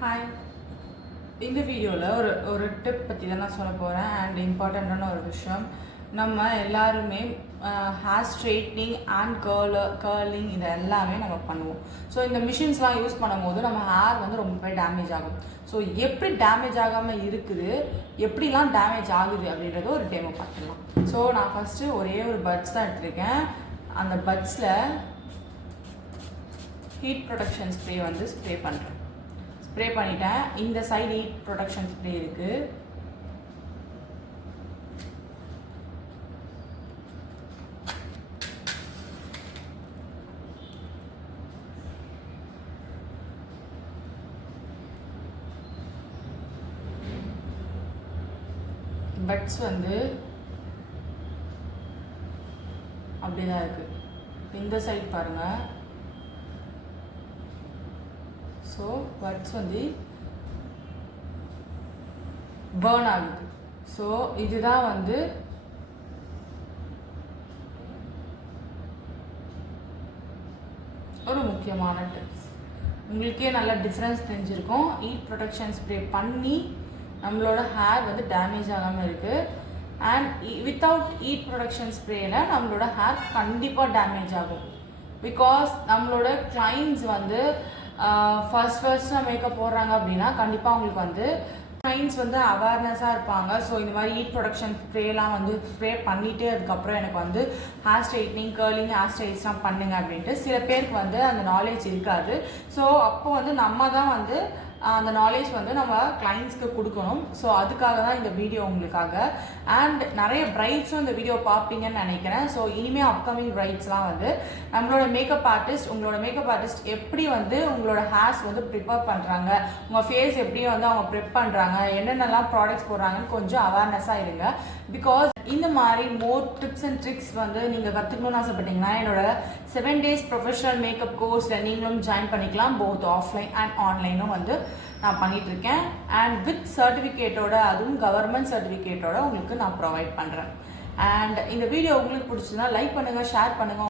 Hi, இந்த வீடியோவில் ஒரு டிப் பற்றி தான் நான் சொல்ல போகிறேன். அண்ட் இம்பார்ட்டண்ட்டான ஒரு விஷயம், நம்ம எல்லாருமே ஹேர் ஸ்ட்ரெயிட்னிங் அண்ட் கேர்லிங் இது எல்லாமே நம்ம பண்ணுவோம். ஸோ இந்த மிஷின்ஸ்லாம் யூஸ் பண்ணும்போது நம்ம ஹேர் வந்து ரொம்ப டேமேஜ் ஆகும். ஸோ எப்படி டேமேஜ் ஆகாமல் இருக்குது, எப்படிலாம் டேமேஜ் ஆகுது அப்படின்றத ஒரு டெமோ பார்த்துக்கலாம். ஸோ நான் ஃபஸ்ட்டு ஒரே ஒரு பட்ஸ் தான் எடுத்திருக்கேன். அந்த பட்ஸில் ஹீட் ப்ரொடெக்ஷன் ஸ்ப்ரே வந்து ஸ்ப்ரே பண்ணுறேன். ஸ்ப்ரே பண்ணிட்டேன். இந்த சைடு ஹீட் ப்ரொடெக்ஷன் ஸ்ப்ரே இருக்குது. பட்ஸ் வந்து அப்படிதான் இருக்குது. இந்த சைட் பாருங்கள். ஸோ பட்ஸ் வந்து பர்ன் ஆகுது. ஸோ இதுதான் வந்து ஒரு முக்கியமான டிப்ஸ். உங்களுக்கே நல்ல டிஃப்ரென்ஸ் தெரிஞ்சிருக்கும். ஹீட் ப்ரொடெக்ஷன் ஸ்ப்ரே பண்ணி நம்மளோட ஹேர் வந்து டேமேஜ் ஆகாமல் இருக்குது. அண்ட் வித்தவுட் ஹீட் ப்ரொடெக்ஷன் ஸ்ப்ரேயில் நம்மளோட ஹேர் கண்டிப்பாக டேமேஜ் ஆகும். பிகாஸ் நம்மளோட கிளைண்ட்ஸ் வந்து ஃபர்ஸ்ட் மேக்கப் போடுறாங்க அப்படின்னா கண்டிப்பாக அவங்களுக்கு வந்து கிளைண்ட்ஸ் வந்து அவேர்னஸாக இருப்பாங்க. ஸோ இந்த மாதிரி ஹீட் ப்ரொடக்ஷன் ஸ்ப்ரேலாம் வந்து ஸ்ப்ரே பண்ணிவிட்டு அதுக்கப்புறம் எனக்கு வந்து ஹேர் ஸ்ட்ரைட்னிங் கேர்லிங் ஹேர் ஸ்டைல்ஸ்லாம் பண்ணுங்க அப்படின்ட்டு சில பேருக்கு வந்து அந்த நாலேஜ் இருக்காது. ஸோ அப்போ வந்து நம்ம தான் வந்து அந்த நாலேஜ் வந்து நம்ம கிளைண்ட்ஸ்க்கு கொடுக்கணும். ஸோ அதுக்காக தான் இந்த வீடியோ உங்களுக்காக. அண்ட் நிறைய பிரைட்ஸும் இந்த வீடியோ பார்ப்பீங்கன்னு நினைக்கிறேன். ஸோ இனிமேல் அப்கமிங் பிரைட்ஸ்லாம் வந்து உங்களோட மேக்கப் ஆர்டிஸ்ட் எப்படி வந்து உங்களோட ஹேர்ஸ் வந்து ப்ரிப்பேர் பண்ணுறாங்க, உங்கள் ஃபேஸ் எப்படி வந்து அவங்க ப்ரிப் பண்ணுறாங்க, என்னென்னலாம் ப்ராடக்ட்ஸ் போடுறாங்கன்னு கொஞ்சம் அவேர்னஸாக இருங்க. பிகாஸ் இந்த மாதிரி மோர் டிப்ஸ் அண்ட் ட்ரிக்ஸ் வந்து நீங்கள் கற்றுக்கணும்னு ஆசைப்பட்டீங்கன்னா என்னோட 7 days ப்ரொஃபஷனல் மேக்கப் கோர்ஸில் நீங்களும் ஜாயின் பண்ணிக்கலாம். போத் ஆஃப்லைன் அண்ட் ஆன்லைனும் வந்து நான் பண்ணிகிட்ருக்கேன். அண்ட் வித் சர்டிஃபிகேட்டோட, அதுவும் கவர்மெண்ட் சர்டிஃபிகேட்டோட உங்களுக்கு நான் ப்ரொவைட் பண்ணுறேன். அண்ட் இந்த வீடியோ உங்களுக்கு பிடிச்சதுன்னா லைக் பண்ணுங்கள், ஷேர் பண்ணுங்கள்.